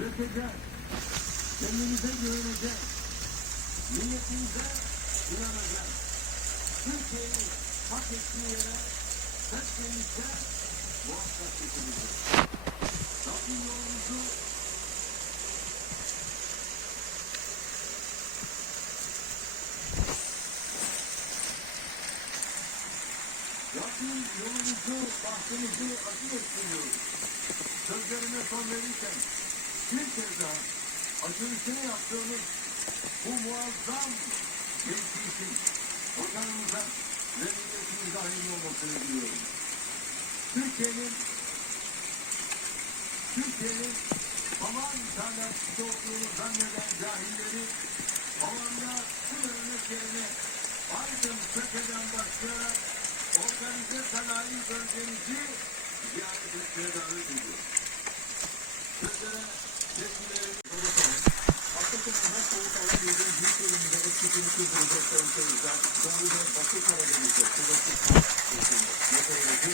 üreteceğiz. Kendimize güveneceğiz. Niyetimize inanacağız. Türkiye'yi hak ettiği yere hepimizde muhakkak getireceğiz. Rabbim yolumuzu Rabbim yolumuzu, bahtımızı açık etsin diyoruz. Sözlerine son verirken bir kez daha açılışını yaptığımız bu muazzam meclisin vatanımıza ve milletimize hayırlı olmasını diliyorum. Türkiye'nin Türkiye'nin aman tanrısı olduğunu zanneden cahilleri alanda vermek yerine Aydın Söke'den başlayarak organize sanayi bölgemizi ziyaret etmeye davet ediyor. Etkisini sürdürecek ülkemizden Doğu ve Batı Karadeniz'de kuvvetli kar geçiyor. Meteoroloji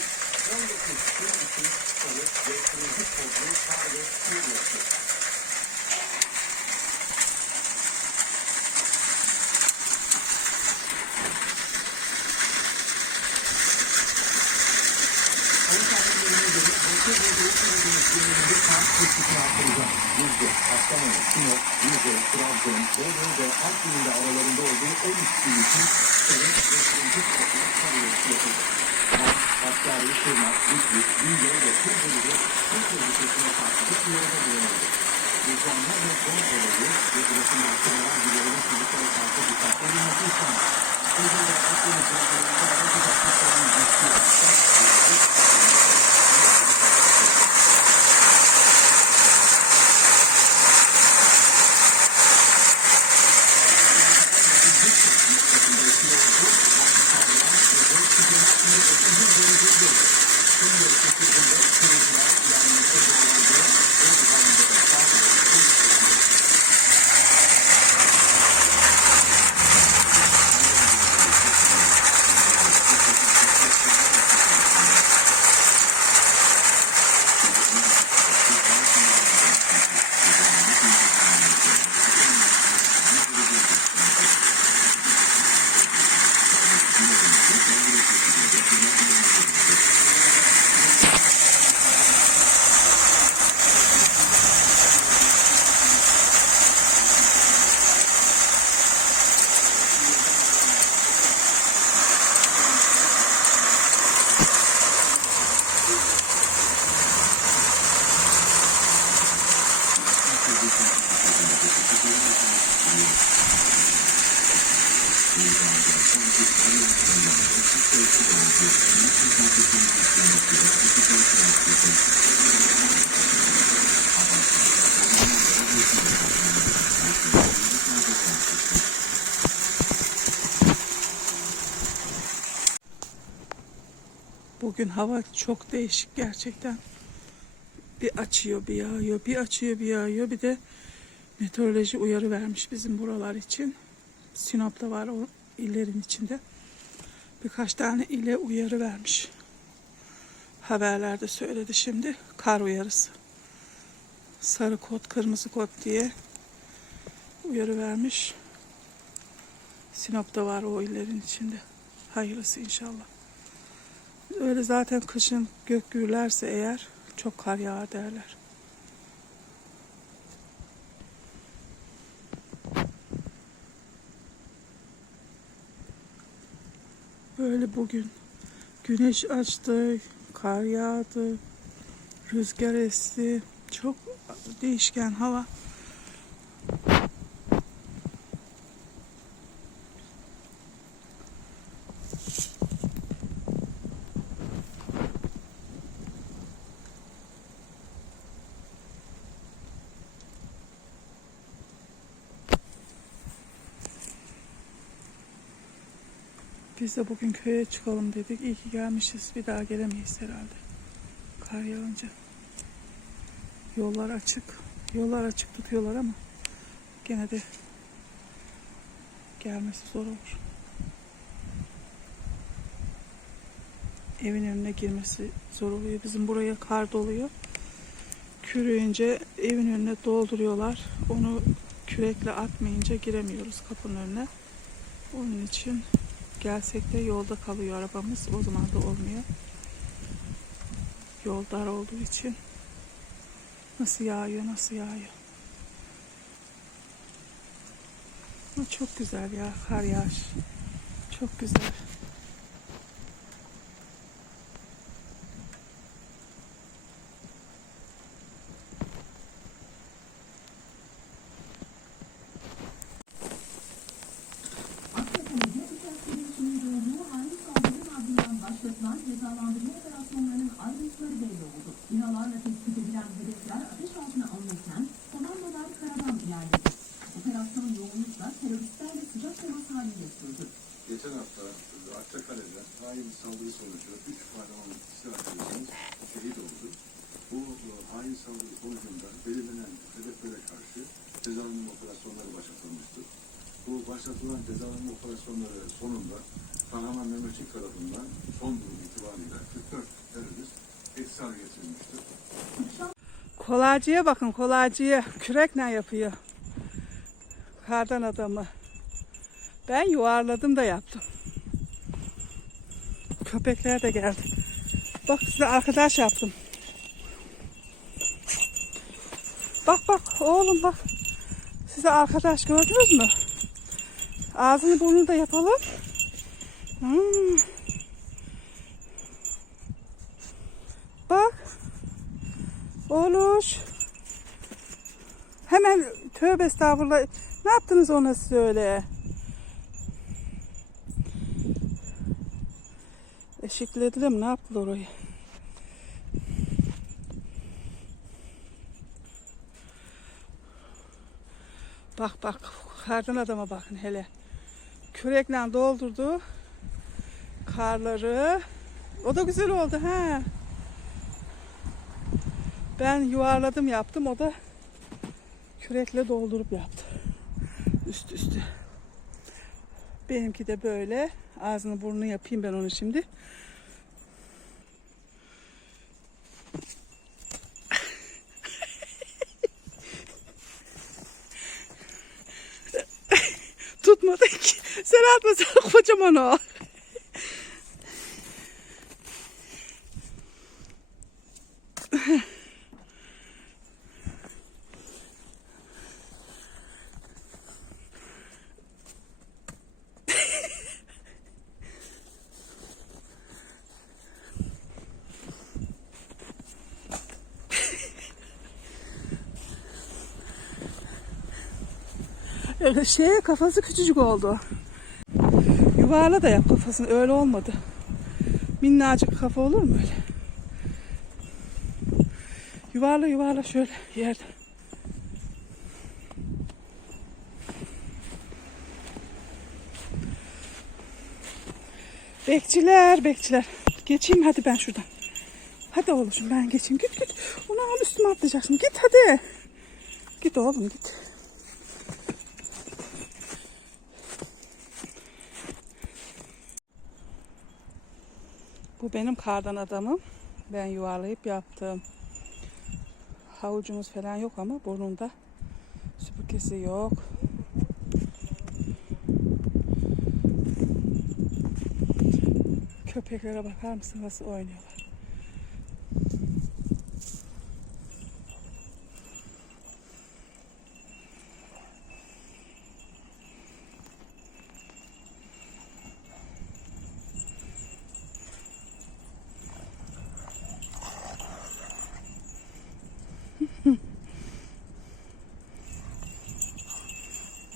19 gün için salı ve trajik olduğu kar ve su yapıyor. Hava tahminlerine göre Batı ve Doğu Karadeniz bölümünde kar etkisi artacak. Düzce, Kastamonu, Sinop, Rize, Trabzon, Bolu ve Artvin'in aralarında olduğu 13 gün için salı ve trajik olduğu kar yağışı yapacak. Kars, Hakkari, Şırnak, Bitlis, Bingöl ve Tunceli'de su tehlikesine karşı da uyarıda bulunuldu. Bulcanlar ve don olayı ve ulaşım arttırarak giderin çocuklara karşı dikkatli edilmesi istenir. Özellikle Akdeniz bölgelerinde hava sıcaklıklarının düştüğü Thank you. Bugün hava çok değişik gerçekten. Bir açıyor bir yağıyor, bir açıyor bir yağıyor. Bir de meteoroloji uyarı vermiş bizim buralar için. Sinop'ta var o illerin içinde. Birkaç tane ile uyarı vermiş. Haberlerde söyledi şimdi. Kar uyarısı. Sarı kod, kırmızı kod diye uyarı vermiş. Sinop'ta var o illerin içinde. Hayırlısı inşallah. Öyle zaten kışın gök gürlerse eğer çok kar yağar derler. Böyle bugün güneş açtı, kar yağdı, rüzgar esti. Çok değişken hava. Biz de bugün köye çıkalım dedik. İyi ki gelmişiz. Bir daha gelemeyiz herhalde. Kar yağınca. Yollar açık. Yollar açık tutuyorlar ama gene de gelmesi zor olur. Evin önüne girmesi zor oluyor. Bizim buraya kar doluyor. Kürüyünce evin önüne dolduruyorlar. Onu kürekle atmayınca giremiyoruz kapının önüne. Onun için gelsek de yolda kalıyor arabamız. O zaman da olmuyor. Yol dar olduğu için. Nasıl yağıyor, nasıl yağıyor. Ama çok güzel ya kar yağış. Çok güzel. Halinde sürdü. Geçen hafta Akçakale'de hain saldırı sonucu 3 kahraman silahlarımız şehit oldu. Bu hain saldırı sonucunda belirlenen hedeflere karşı cezalandırma operasyonları başlatılmıştır. Bu başlatılan cezalandırma operasyonları sonunda Kahraman Mehmetçik tarafından son durum itibariyle 44 terörist etkisiz hale getirilmiştir. Kolaycıya bakın kolaycıya. Kürek ne yapıyor? Kardan adamı. Ben yuvarladım da yaptım. Köpekler de geldi. Bak size arkadaş yaptım. Bak bak oğlum bak. Size arkadaş gördünüz mü? Ağzını burnunu da yapalım. Hmm. Bak. Oluş. Hemen tövbe estağfurullah. Ne yaptınız ona siz öyle? Eşiklediler? Ne yaptılar orayı? Bak bak. Kardan adama bakın hele. Kürekle doldurdu. Karları. O da güzel oldu ha. Ben yuvarladım yaptım. O da kürekle doldurup yaptı. Üst üste. Benimki de böyle. Ağzını burnunu yapayım ben onu şimdi. Tutmadı ki. Sen atmasan kocaman o. Öyle şey kafası küçücük oldu. Yuvarla da yap kafasını. Öyle olmadı. Minnacık kafa olur mu öyle? Yuvarla yuvarla şöyle yerde. Bekçiler, bekçiler. Geçeyim hadi ben şuradan. Hadi oğlum ben geçeyim. Git git. Onu al üstüme atlayacaksın. Git hadi. Git oğlum git. Bu benim kardan adamım. Ben yuvarlayıp yaptım. Havucumuz falan yok ama burnunda süpürgesi yok. Köpeklere bakar mısın nasıl oynuyorlar?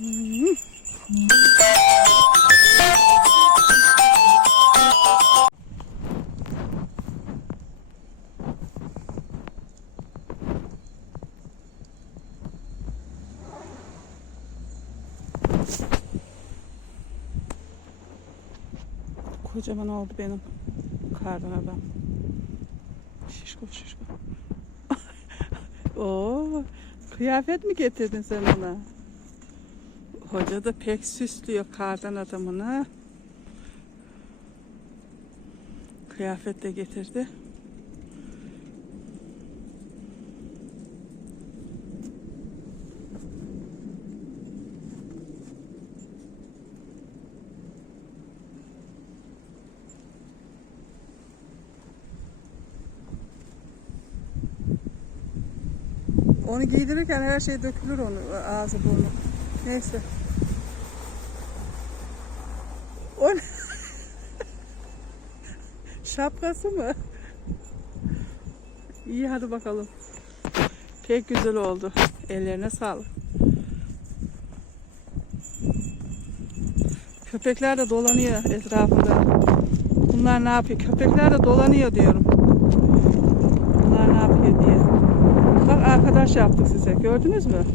Kocaman oldu benim kardan adam. Şişko şişko. Oo, kıyafet mi getirdin sen ona? Hoca da pek süslüyor kardan adamını. Kıyafet de getirdi. Onu giydirirken her şey dökülür onu ağzı burnu. Neyse. O ne? Şapkası mı? İyi hadi bakalım. Pek güzel oldu. Ellerine sağlık. Köpekler de dolanıyor etrafında. Bunlar ne yapıyor? Köpekler de dolanıyor diyorum. Bunlar ne yapıyor diye. Bak arkadaş yaptık size. Gördünüz mü?